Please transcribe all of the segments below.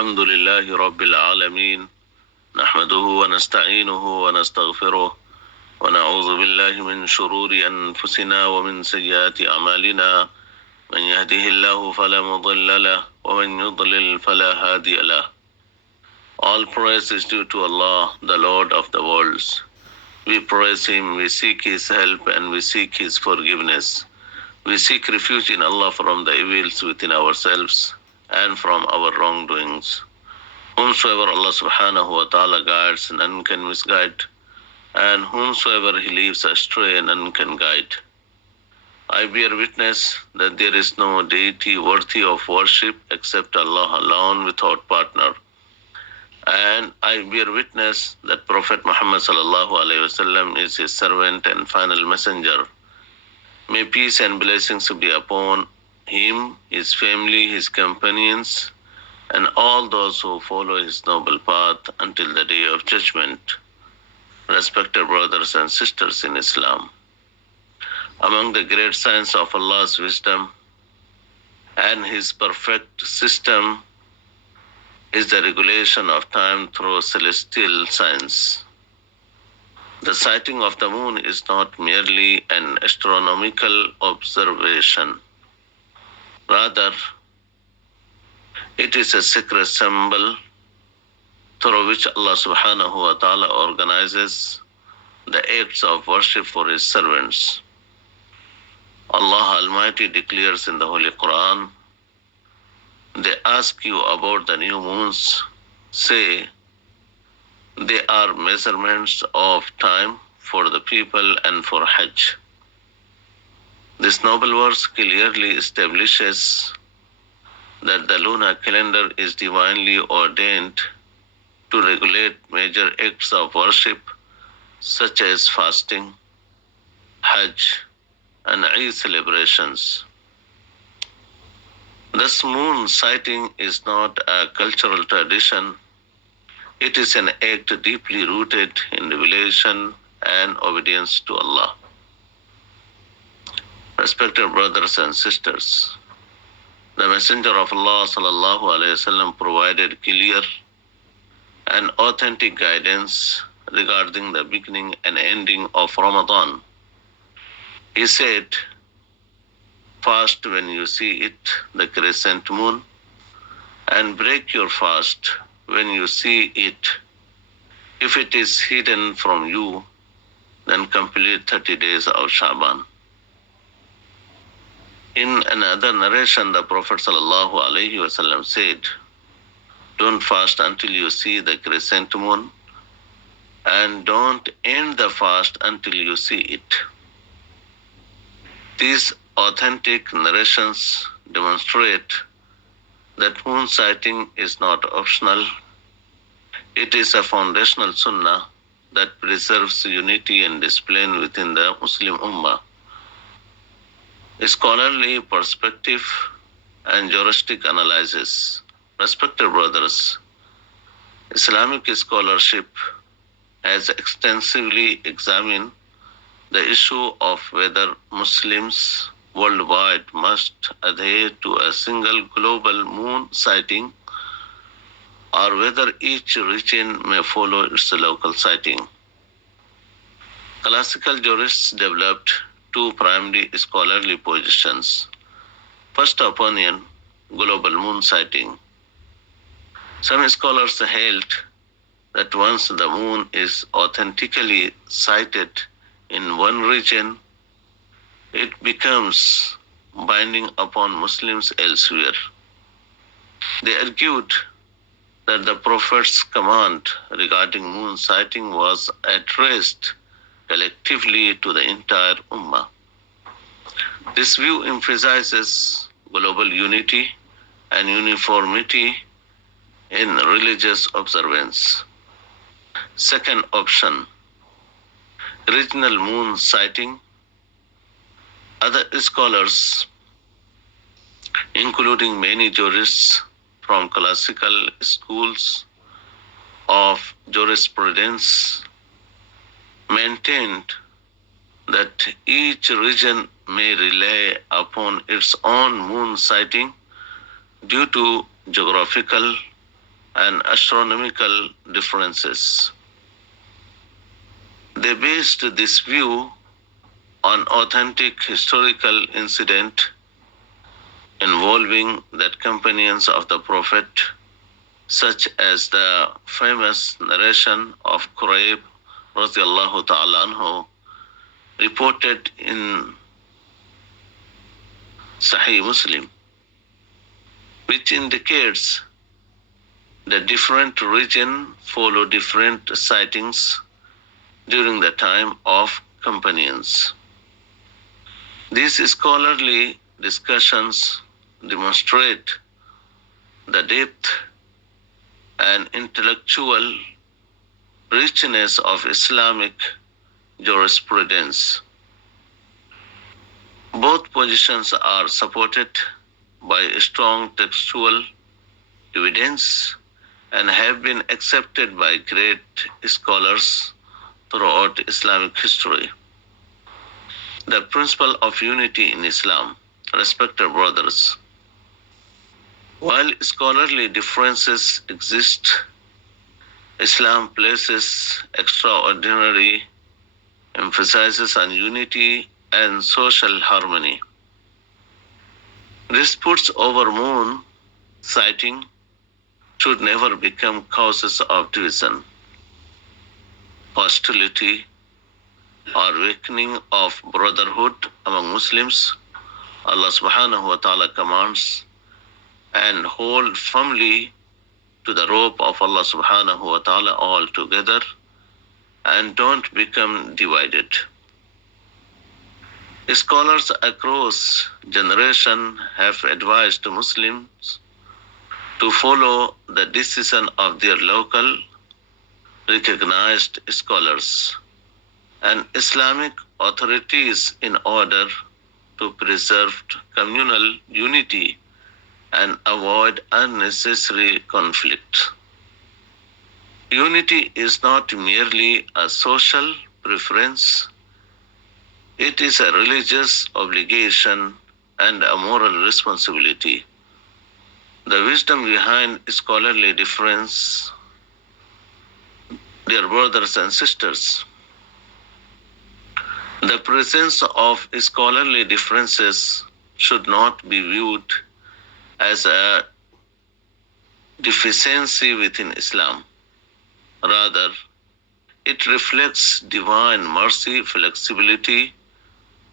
الحمد لله رب العالمين نحمده ونستعينه ونستغفره ونعوذ بالله من شرور أنفسنا ومن سيئات أعمالنا من يهده الله فلا مضل له ومن يضلل فلا هادي له. All praise is due to Allah, the Lord of the worlds. We praise Him, we seek His help, and we seek His forgiveness. We seek refuge in Allah from the evils within ourselves and from our wrongdoings. Whomsoever Allah subhanahu wa ta'ala guides, none can misguide, and whomsoever He leaves astray, none can guide. I bear witness that there is no deity worthy of worship except Allah alone without partner. And I bear witness that Prophet Muhammad sallallahu alaihi wasallam is His servant and final messenger. May peace and blessings be upon him, his family, his companions, and all those who follow his noble path until the day of judgment. Respected brothers and sisters in Islam, among the great signs of Allah's wisdom and His perfect system is the regulation of time through celestial signs. The sighting of the moon is not merely an astronomical observation. Rather, it is a sacred symbol through which Allah subhanahu wa ta'ala organizes the acts of worship for His servants. Allah Almighty declares in the Holy Qur'an, "They ask you about the new moons. Say, they are measurements of time for the people and for Hajj." This noble verse clearly establishes that the lunar calendar is divinely ordained to regulate major acts of worship such as fasting, Hajj, and Eid celebrations. Thus, moon sighting is not a cultural tradition. It is an act deeply rooted in revelation and obedience to Allah. Respected brothers and sisters, the Messenger of Allah sallallahu alaihi wasallam provided clear and authentic guidance regarding the beginning and ending of Ramadan. He said, "Fast when you see it, the crescent moon, and break your fast when you see it. If it is hidden from you, then complete 30 days of Shaban." In another narration, the Prophet ﷺ said, "Don't fast until you see the crescent moon, and don't end the fast until you see it." These authentic narrations demonstrate that moon sighting is not optional. It is a foundational sunnah that preserves unity and discipline within the Muslim Ummah. Scholarly perspective and juristic analysis. Respected brothers, Islamic scholarship has extensively examined the issue of whether Muslims worldwide must adhere to a single global moon sighting or whether each region may follow its local sighting. Classical jurists developed two primary scholarly positions. First opinion, global moon sighting. Some scholars held that once the moon is authentically sighted in one region, it becomes binding upon Muslims elsewhere. They argued that the Prophet's command regarding moon sighting was addressed collectively to the entire Ummah. This view emphasizes global unity and uniformity in religious observance. Second option, regional moon sighting. Other scholars, including many jurists from classical schools of jurisprudence, maintained that each region may rely upon its own moon sighting due to geographical, and astronomical differences. They based this view on authentic historical incident involving the companions of the Prophet, such as the famous narration of Qurayb radiallahu ta'ala anhu, reported in Sahih Muslim, which indicates that different regions follow different sightings during the time of companions. These scholarly discussions demonstrate the depth and intellectual richness of Islamic jurisprudence. Both positions are supported by strong textual evidence and have been accepted by great scholars throughout Islamic history. The principle of unity in Islam, respected brothers. While scholarly differences exist, Islam places extraordinary emphasis on unity and social harmony. Disputes over moon sighting should never become causes of division, hostility, or weakening of brotherhood among Muslims. Allah subhanahu wa ta'ala commands and hold firmly to the rope of Allah subhanahu wa ta'ala all together and don't become divided. Scholars across generations have advised Muslims to follow the decision of their local recognized scholars and Islamic authorities in order to preserve communal unity and avoid unnecessary conflict. Unity is not merely a social preference, it is a religious obligation and a moral responsibility. The wisdom behind scholarly difference, dear brothers and sisters, the presence of scholarly differences should not be viewed as a deficiency within Islam. Rather, it reflects divine mercy, flexibility,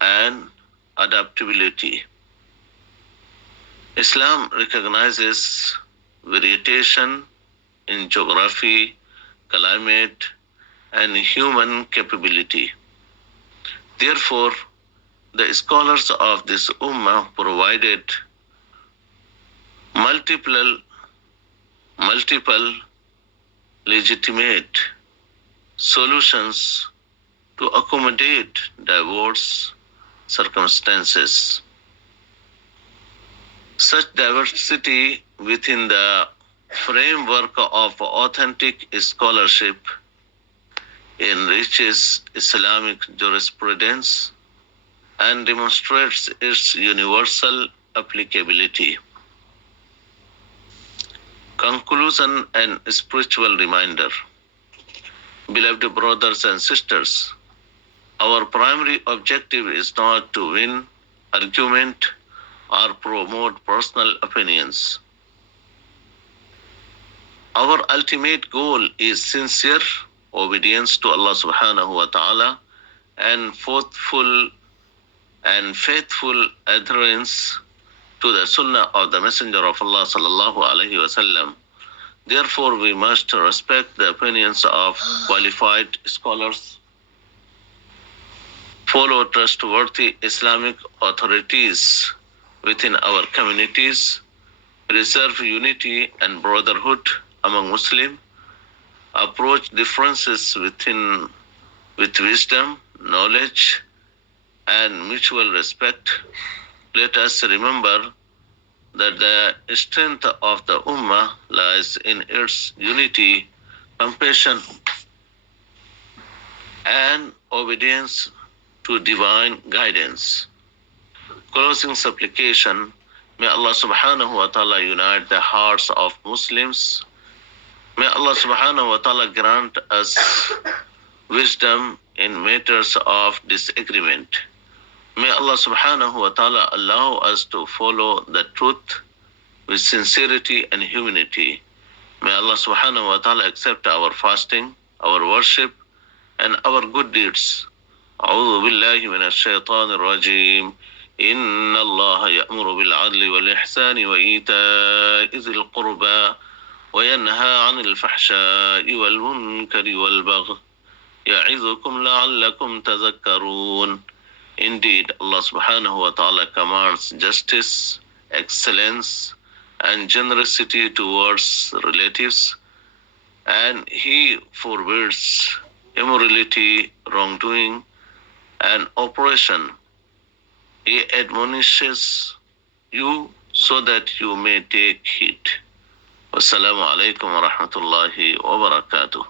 and adaptability. Islam recognizes variation in geography, climate, and human capability. Therefore, the scholars of this Ummah provided multiple legitimate solutions to accommodate diverse circumstances. Such diversity within the framework of authentic scholarship enriches Islamic jurisprudence and demonstrates its universal applicability. Conclusion and spiritual reminder. Beloved brothers and sisters, our primary objective is not to win argument or promote personal opinions. Our ultimate goal is sincere obedience to Allah subhanahu wa ta'ala and faithful adherence to the sunnah of the Messenger of Allah sallallahu alayhi wasallam. Therefore, we must respect the opinions of qualified scholars, follow trustworthy Islamic authorities within our communities, preserve unity and brotherhood among Muslims, approach differences with wisdom, knowledge, and mutual respect. Let us remember that the strength of the Ummah lies in its unity, compassion, and obedience to divine guidance. Closing supplication, may Allah subhanahu wa ta'ala unite the hearts of Muslims May Allah subhanahu wa ta'ala grant us wisdom in matters of disagreement. May Allah subhanahu wa ta'ala allow us to follow the truth with sincerity and humility. May Allah subhanahu wa ta'ala accept our fasting, our worship, and our good deeds. أعوذ بالله من الشيطان الرجيم. إن الله يأمر بالعدل والإحسان وإيتاء ذي القربى وينهى عن الفحشاء والمنكر والبغي يعظكم لعلكم تذكرون. Indeed, Allah subhanahu wa ta'ala commands justice, excellence, and generosity towards relatives, and He forbids immorality, wrongdoing, and oppression. He admonishes you so that you may take heed. Wassalamu alaikum wa rahmatullahi wa barakatuh.